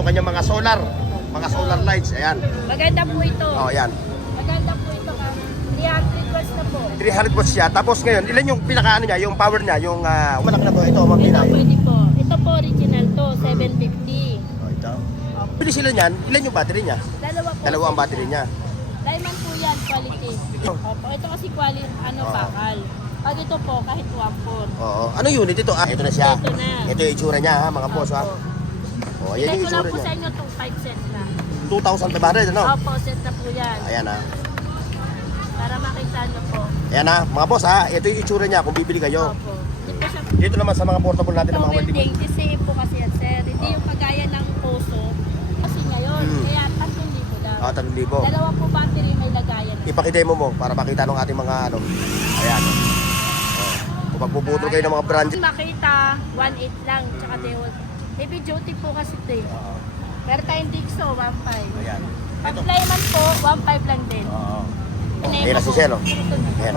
yung kanyang mga solar lights. Ayan. Maganda po ito. Oh, ayan. Maganda po ito, ma'am. 300 watts na po. 300 watts siya. Tapos ngayon, ilan yung pinakaano niya, yung power niya, yung malaki na to. Ito, Ma'am Ito Tina. pwede po. Ito po original to, 750. Oh, ito. Opo. Pili sila niyan, ilan yung battery niya? Dalawa po. Dalawa ang battery niya. Diamond po yan, quality. Opo, ito kasi quality, bakal. Pag ito po, kahit 1.4. Oo. Anong unit ito? Ito na siya. Ito na. Ito yung itsura niya, ha, mga boss, ha. Oh, ayan yung Ito ko lang itsura po sa niya. inyo itong 5 set na. 2,500, ano? Opo, set na po yan. Ayan, ha. Para makita nyo po. Ayan, ha. Mga boss, ha. Ito yung itsura niya kung bibili kayo. Opo. Ito siya. Dito naman sa mga portable natin Ito ng mga welding. welding, kasi po kasi yan, sir. Hindi yung kagaya ng poso. Kasi ngayon, kaya 3,000 daw. 3,000. Dalawa po battery may lagayan. Ipakidemo mo para makita ng ating mga ano. Ayan. Oh. Kung magpuputol kayo ng mga brand. Makita, 1.8 lang. Tsaka Dewalt. Heavy duty po kasi ito eh. Pero tayong Dixo, 1.5. Ayan. Pag Ito. Flyman po, 1.5 lang din. Oo. Pinema Ayan na si po. Sir, oh. Ito na. Ayan.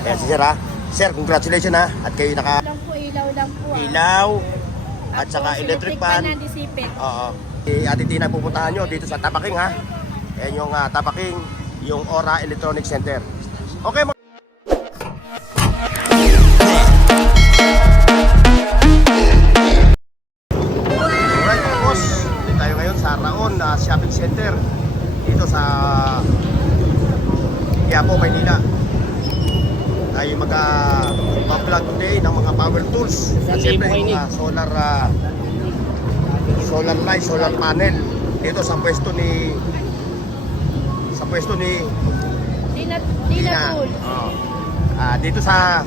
Ayan si Sir, ha. Sir, congratulations, ha. At kayo naka Lang po, ilaw lang po. ilaw at saka Tapos, electric fan. na disipit. Oo. Si Ate Tina pupuntahan nyo dito sa Tapaking, ha. Ayan yung Tapaking, yung Aura Electronic Center. Okay, alright, boss. Dito tayo ngayon sa Raon Shopping Center. Dito sa Quiapo, Maynila. Tayo mag-vlog today ng mga power tools. At siyempre yung mga solar light, solar panel. Dito sa pwesto ni Dina Tool. Oo. Dito sa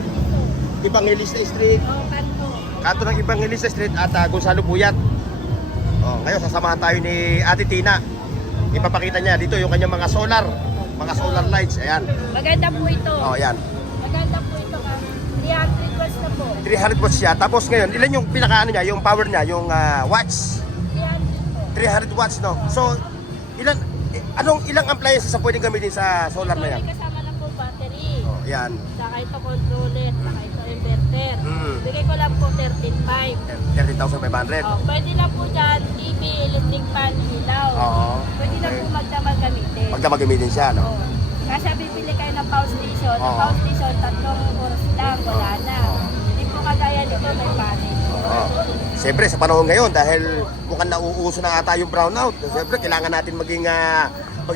Evangelista Street, Oh, kanto. kanto ng Evangelista Street at Gonzalo Puyat. Ngayon sasamahan tayo ni Ate Tina. Ipapakita niya dito yung kanyang mga solar lights. Ayan. Maganda po ito. Oh, ayan. Maganda po ito, ma'am. 300 watts na po. 300 watts siya. Tapos ngayon, ilan yung pinakaano niya, yung power niya, yung watts? 300 po. 300 watts, no? So, ilang appliances ang pwedeng gamitin sa solar na yan? May kasama na po battery. Oh, yan. Saka ito controller, saka ito inverter. Mm. Bigay ko lang po 13.5. 13,500. Oh, pwede na po dyan, TV, electric fan, ilaw. Oo. Pwede na po magdamag gamitin. Pagka magamitin siya, no? Oh. Kasi bibili kayo ng power station. Oo. Ang power station, 3 oras lang, wala na. Hindi po kagaya nito, may panel. Oo. Siyempre, sa panahon ngayon, dahil mukhang nauuso na ata yung brownout, siyempre, kailangan natin maging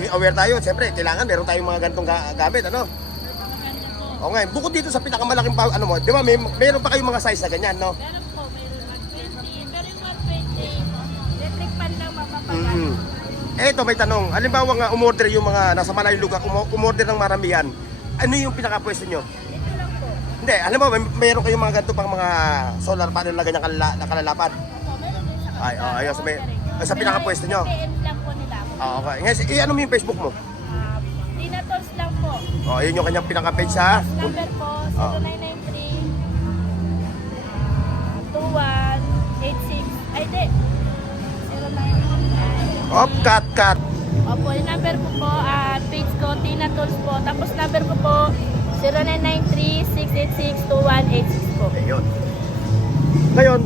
aware tayo. Siyempre, kailangan meron tayong mga ganitong gamit, ano? Maganda po. O nga, bukod dito sa pinakamalaking ano mo, di ba, meron pa kayong mga size na ganyan, no? Meron po, meron 120. Pero yung 120, electric fan lang mapapagal. Mm. Ito, may tanong. Halimbawa nga, umorder yung mga nasa malayong lugar, umorder ng maramihan. Ano yung pinakapwesto nyo? Ito lang po. Hindi, alam mo, meron kayong mga ganito pang mga solar panel na ganyan nakalalapad. Opo, meron din sa Ay, ayos, sa pinakapwesto nyo. PM lang po nila. Okay. Ngayon, ano mo yung Facebook mo? Tina Tools lang po. Yun yung kanyang pinaka-page sa... Number po, Ah. 0993 2186. Ay, di. 0999. Cut. Opo, yung number ko po, page ko, Tina Tools po. Tapos number ko po, 0993-686-2186 po. Ayun. Ngayon,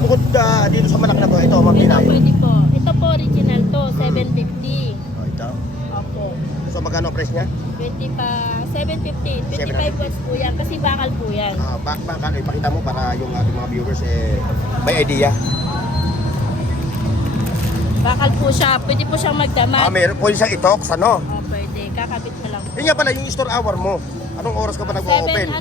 bukod dito sa malaki na to, ito, Ma'am Tina. Ito pwede po. Ito po original to, 750. Ito. Opo. So, magkano price niya? 750. 25 watts po yan kasi bakal po yan. Bakal, ipakita mo para yung ating mga viewers may idea. Bakal po siya. Pwede po siyang magdamag. Meron po siyang itox, ano? Oh, pwede. Kakabit mo lang po. Yun nga pala, yung store hour mo. Anong oras ka ba nag-open? 7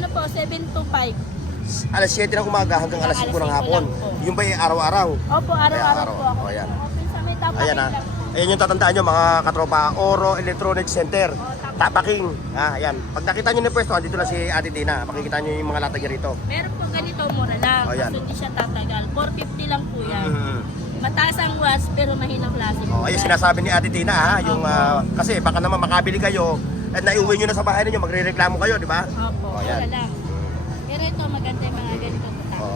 to 5. Alas 7 ng umaga hanggang alas 5 ng hapon. lang po. Yung ba yung araw-araw? Opo, araw-araw Araw. po ako. Oh, yan. Open sa may tapakin Ayan lang po. Ayan yung tatandaan nyo mga katropa, Oro Electronic Center, Tapaking. Ayan. Pag nakita nyo na yung pwesto, dito na si Ate Tina. Makikita nyo yung mga latag rito. Meron po ganito, mura lang. Oh, yan. Kasi hindi siya tatagal. 450 lang po yan. Mm. Mataas ang watts pero mahinang klase po. Ayun sinasabi ni Ate Tina, ha, yung kasi baka naman makabili kayo at naiuwi nyo na sa bahay ninyo, magrereklamo kayo, di ba? Opo, Oh, yan. mura lang. Pero ito maganda yung mga ganito po.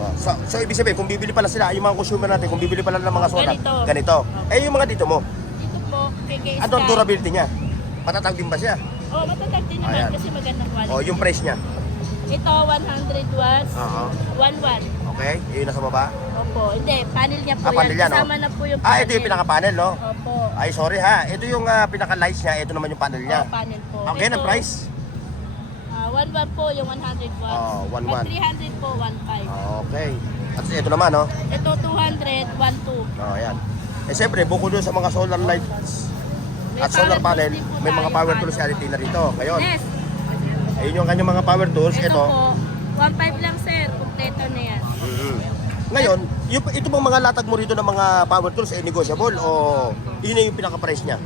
So ibig sabihin, kung bibili pala sila, yung mga consumer natin, kung bibili pala ng mga solar, Ganito. Yung mga dito mo, Ito po, kay Gaystar. anong durability niya? Matatag din ba siya? Oh, matatag din naman Ayan. kasi magandang quality. Yung price niya? Ito, 100 watts, Oo. 1 watt. Okay, yun nasa baba. Opo, hindi, panel niya po Panel yan, Kasama na po yung Ah, ito yung pinaka-panel, no? Opo. Ay, sorry ha. Ito yung pinaka-lights niya. Ito naman yung panel niya. Panel po. Okay, ang price? 1 watt po yung 100 watts. Oh, 1 Pag watt. 300 po, 1.5. Okay. At ito naman, no? Ito 200, 1.2. Oh, ayan. Eh, siyempre, bukod doon sa mga solar lights at solar panel, may mga power tools si Alitina rito. Ngayon, Yes. ayun yung kanyang mga power tools. Ito Ito. po, 1.5 lang sir. Kompleto na yan. Ngayon, ito bang mga latag mo rito ng mga power tools ay negotiable o yun na yung pinaka-price niya?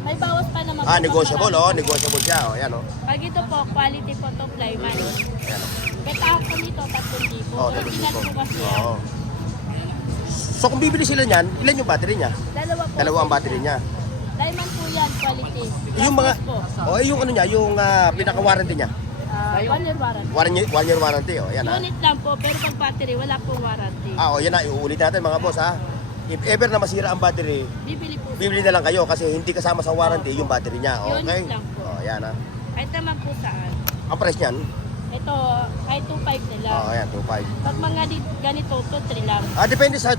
May bawas pa naman. Negotiable, negotiable siya. Oh, ayan, oh. Pag ito po, quality po to flyman. Ayan, oh. Betahon ko nito, 3,000. Oh, Original po kasi yan. Oo. So kung bibili sila niyan, ilan yung battery niya? Dalawa po. Dalawa ang battery niya. Diamond po yan, quality. Yung mga Tapos po, yung ano niya, yung pinaka-warranty niya. 1 year warranty. 1 year warranty, oh, ayan ha. Unit lang po, pero pag battery, wala pong warranty. Yan na, iuulit natin mga boss ha. If ever na masira ang battery, Bibili po. bibili na lang kayo kasi hindi kasama sa warranty yung battery niya, okay? Unit lang po. Oh, ayan ha. Kahit naman po saan. Ang price niyan? Ito, kahit 2.5 nila. Ayan, 2.5. Pag mga ganito, 2.3 lang. Depende sa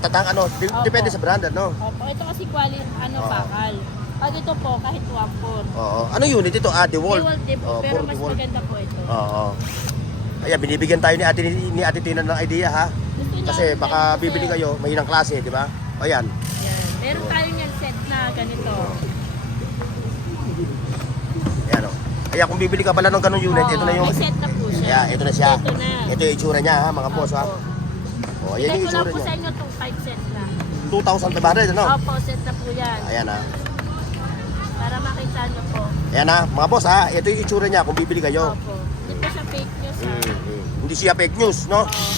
depende sa brand, no? Opo, ito kasi quality, Oo. bakal. Pag ito po, kahit 1.4. Oo. Ano unit ito? DeWalt. DeWalt din po, pero mas maganda po ito. Oo. Ayan, binibigyan tayo ni Ate Tina ng idea ha. Gusto niya, Kasi baka ganito, bibili sir. kayo, mahinang klase, di ba? O yan. Yan. Meron tayo niyan set na ganito. Ayan o. Kaya kung bibili ka pala ng ganung unit, ito na yung... May set na po siya. Ayan, ito na siya. Ito na. Ito yung itsura niya ha, mga boss ha. O, ayan yung Ito lang itsura po sa niya. inyo itong 5 set na. 2,500, ano? Opo, set na po yan. Ayan ha. Para makita nyo po. Ayan ha, mga boss ha. Ito yung itsura niya kung bibili kayo. Opo. Hindi po siya fake news ha. Hindi siya fake news, no? Oo.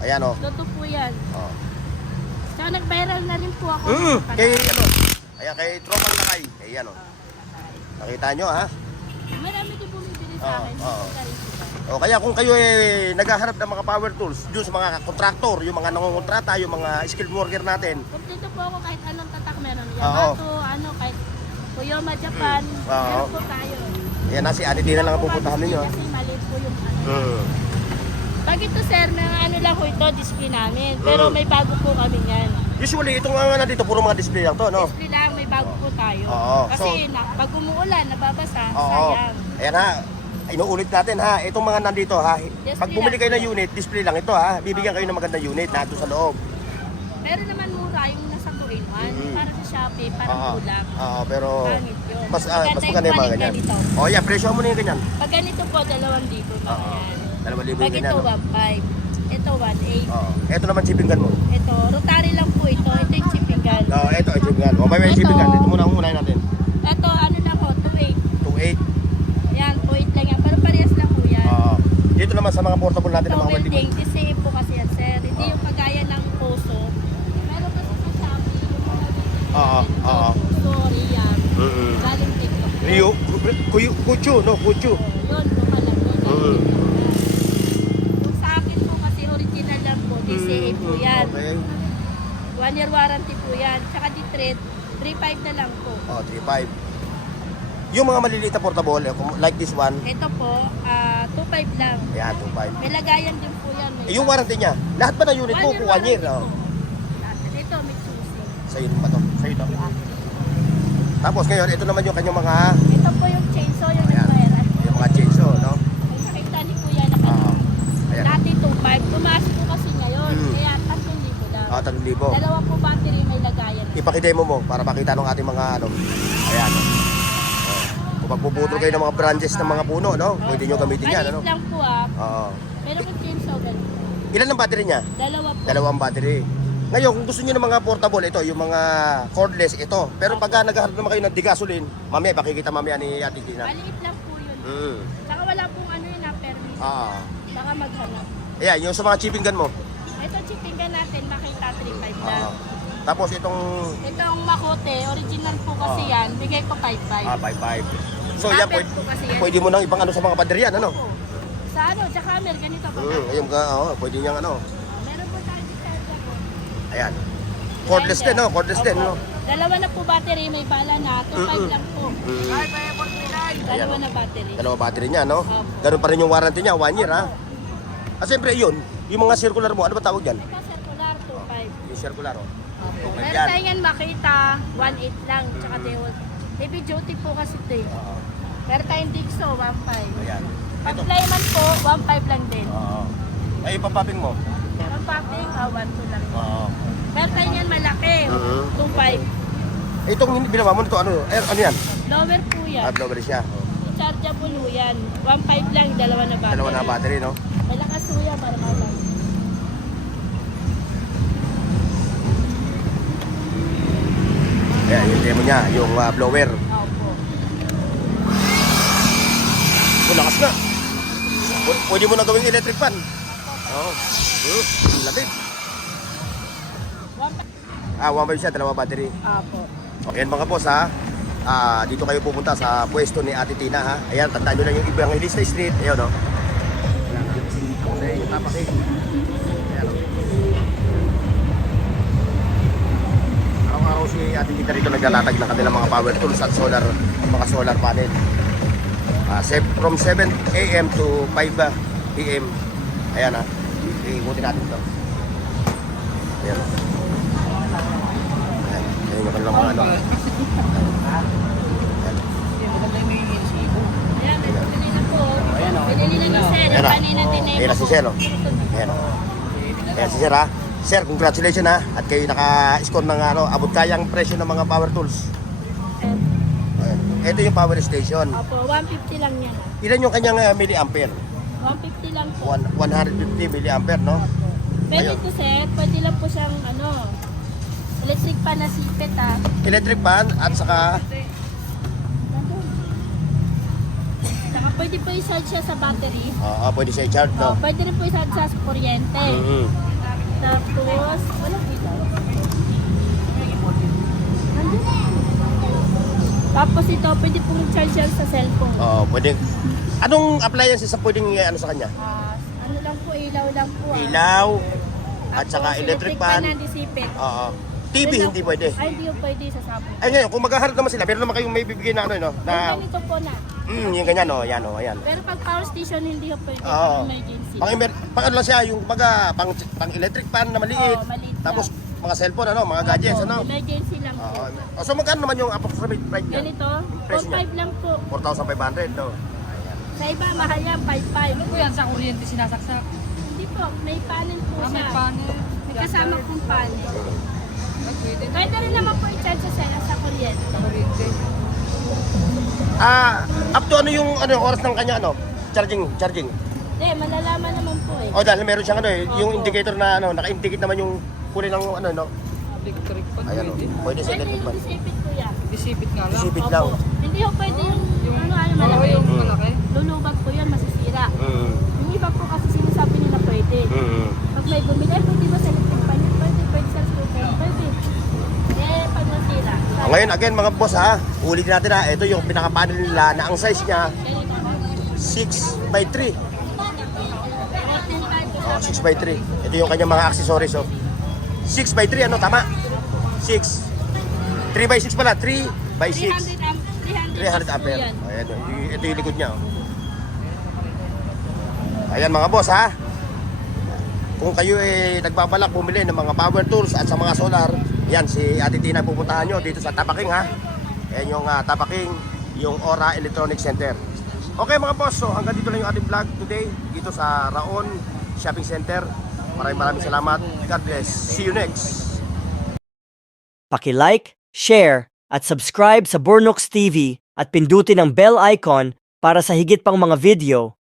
Ayan o. Totoo po yan. Oh. Saka nag-viral na rin po ako. Kay ano? Ayan, kay Tropang Lakay. Ayan o. Nakita nyo ha? Marami din bumibili sa akin. Oo. Punta rin sila. O kaya kung kayo naghahanap ng mga power tools, doon sa mga kontraktor, yung mga nangungontrata, yung mga skilled worker natin. Kompleto po ako kahit anong tatak meron. Oo. Yamato, kahit Toyoma Japan. Oo. Meron po tayo. Ayan na, si Ate Tina lang ang pupuntahan ninyo. Kasi maliit po yung Pag ito sir, mga ano lang po ito, display namin. Pero may bago po kami yan. Usually, itong mga nandito, puro mga display lang to, no? Display lang, may bago po tayo. Oo. Kasi pag umuulan, nababasa, Oo. sayang. Ayan ha, inuulit natin ha. Itong mga nandito ha, Display pag bumili lang kayo po. ng unit, display lang ito ha. Bibigyan kayo ng magandang unit na doon sa loob. Meron naman mura yung nasa 2-in-1. Para sa Shopee, parang kulang. Oo, pero Pangit yun. mas Maganda maganda yung yung mga quality ganyan. nito. O yan, presyo mo na yung ganyan. Pag ganito po, 2,000 pa yan. 2,000 yung Pag ganyan. ito, No? 1,500. Ito, 1,800. Oo. Ito naman shipping gun mo. Ito, rotary lang po ito. Ito yung shipping gun. Oo, ito shipping gun. O, may Ito. shipping gun. Ito muna ang unahin natin. Ito, ano lang po, 2,800. 2.8. Yan, 2,800 lang yan. Pero parehas lang po yan. Oo. Dito naman sa mga portable natin Ito, ng mga welding. DCA po kasi yan, sir. Hindi yung kagaya ng Poso. Meron kasi sa Shopee, yung mga welding. Oo, oo. Sorry yan. Galing TikTok. Rio, Kuchu, no? Kuchu. Yun, lumalag. Mm. Yung sa akin po kasi original lang po. DCA po yan. Okay. 1 year warranty po yan. Tsaka di-trade, 3,500 na lang po. Oh, 3.5. Yung mga maliliit na portable, like this one, Ito po, 2,500 lang. ayan, 2.5. May lagayan din po yan. May Yung warranty niya, lahat ba ng unit mo, 1 year? warranty Oh. po. Lahat. Ito, Mitsubishi. Sa'yo pa to. Sa'yo to. Tapos ngayon, ito naman yung kanyang mga, Ito po yung chainsaw, yung ayan, nagbayaran. yung mga chainsaw, no? Kung nakita ni Kuya na Oo. Ayan. dati 2,500. Tumaas po kasi ngayon. Mm. Kaya 3,000 lang. 3,000. Dalawa po battery, may lagayan. Ipakidemo mo para makita ng ating mga ano. Ayan. Oh. Kung magpuputol kayo ng mga branches ng mga puno, no? Pwede nyo gamitin yan, ano? Maliit lang po Oo. Meron po chainsaw ganito. Ilan ang battery niya? Dalawa po. Dalawang battery. Ngayon, kung gusto niyo ng mga portable, ito, yung mga cordless, ito. Pero pag naghahanap naman kayo ng di-gasoline, mamaya, pakikita mamaya ni Ate Tina. Maliit lang po yun. Mm. Saka wala pong ano yun na permit. Ah. Baka maghanap. Ayan, yung sa mga shipping gun mo. Ito chipping gun natin, makita 3,500 lang. Tapos itong Itong makote, original po kasi yan, bigay ko 5,500. 5.5. So yan, Tapet po kasi yan. pwede mo nang ipang ano sa mga bateryan, ano? Po. Sa ano, sa camera, ganito po. Ayun ka, pwede niyang ano. Meron po tayo sa charger po. Ayan. Cordless din, no? Cordless din, no? Dalawa na po battery, may bala na. 2,500 lang po. Dalawa na battery. Dalawa battery niya, no? Opo. Ganun pa rin yung warranty niya, 1 year, ha? Siyempre yun, yung mga circular mo, ano ba tawag yan? Ito circular, 2.5. Yung circular, oh. Opo. Okay, Meron yan. tayo yan makita, 1.8 lang, tsaka Dewalt. Heavy duty po kasi ito eh. Oo. Meron tayong Dixo, 1.5. Ayan. Pag Ito. Playman po, 1.5 lang din. Oo. Ay, ipapapping mo. Pag Popping, 1.2 lang. Oo. Meron tayo yan malaki, Mhm. 2.5. Itong binawa mo nito, ano yan? Lower po yan. Blower siya. Chargeable po yan. 1.5 lang, dalawa na battery. Dalawa na battery, no? Malakas po yan para malang. Ayan, yung demo niya, yung blower. Opo. Lakas na. Pwede mo na gawing electric fan. Oo. Labig. 1.5. 1.5 siya, dalawa battery. Opo. Ayan mga boss ha. Dito kayo pupunta sa pwesto ni Ate Tina ha. Ayan, tandaan nyo lang yung Evangelista Street. Ayan o. Ayan, tapakin. Ayan o. Araw-araw si Ate Tina rito naglalatag ng kanilang mga power tools at mga solar panel. From 7 a.m. to 5 p.m. Ayan ha. Iikutin natin ito. Ayan o. Ayan yung kanilang mga ano. Ayan, pinili na po. Pinili na ni Sir. Ayan na. Kanina din eh. Ayan na si Sir. Ayan o. Ayan si Sir ha. Sir, congratulations ha. At kayo naka-score ng abot kayang presyo ng mga power tools. Ayan. Ito yung power station. Opo, 150 lang yan. Ilan yung kanyang milliampere? 150 lang po. 150 milliampere, no? Pwede Ayun. to Sir, pwede lang po siyang electric pan na sipit ha. Electric fan at saka Saka pwede po i-charge siya sa battery. pwede siya i-charge, no? Pwede rin po i-charge sa kuryente. Mhm. Tapos, walang ilaw. Tapos ito, pwede po i-charge yan sa cellphone. Pwede. Anong appliances sa pwedeng sa kanya? Ano lang po, ilaw lang po. Ilaw at Tapos, saka electric fan. na disipit. TV hindi pwede. Ay, hindi yung pwede sa sabon. Ay ngayon, kung maghaharap naman sila, pero naman kayong may bibigay na ano, no? Yung Na, ganito po na. yung ganyan, no? Ayan, no? Ayan. Pero pag power station, hindi yung pwede. Oo. Emergency. Pang ano lang siya, yung pang electric fan na maliit. Oo, maliit lang. Tapos mga cellphone, ano, mga gadgets, Opo, ano. Emergency lang po. So magkano naman yung approximate price niya? Ganito, Presyo niya? 4.5 lang po. 4,500, no? Sa iba, mahal yan, 5.5. Ano po yan sa kuryente sinasaksak? Hindi po, may panel po siya. May panel. May kasama pong panel. Pwede na Pwede rin naman po i-charge sa kuryente. kuryente. Up to ano yung oras ng kanya, ano? Charging. Hindi, malalaman naman po eh. Dahil meron siyang yung indicator na naka-indicate naman yung kulay ng no. Electric pan Ayan, pwede. pwede sa Pwede electric yung fan. disipit po yan. Disipit nga lang. Disipit lang. Hindi po pwede yung Oo, malaki. yung malaki. Lulubat po yan, masisira. Mm. Yung iba po kasi sinasabi nila pwede. Mm. Pag may bumili, pwede ba sa electric fan? Pwede sa scooter, pwede. Eh, pag nasira. Ngayon, again, mga boss ha, ulit natin ha, ito yung pinaka-panel nila na ang size niya, Ganito po. 6x3. 14 times. 6x3. Ito yung kanyang mga accessories, oh. 6x3, ano, tama? 6. 3x6 pala, 3x6. 300 ampere. Yan. Ayan, ito yung likod niya, oh. Ayan mga boss ha. Kung kayo nagbabalak bumili ng mga power tools at sa mga solar, yan si Ate Tina pupuntahan nyo dito sa Tapaking ha. Ayan yung Tapaking, yung Aura Electronic Center. Okay mga boss, so hanggang dito lang yung ating vlog today dito sa Raon Shopping Center. Maraming salamat. God bless. See you next. Paki-like, share, at subscribe sa Bornox TV at pindutin ang bell icon para sa higit pang mga video.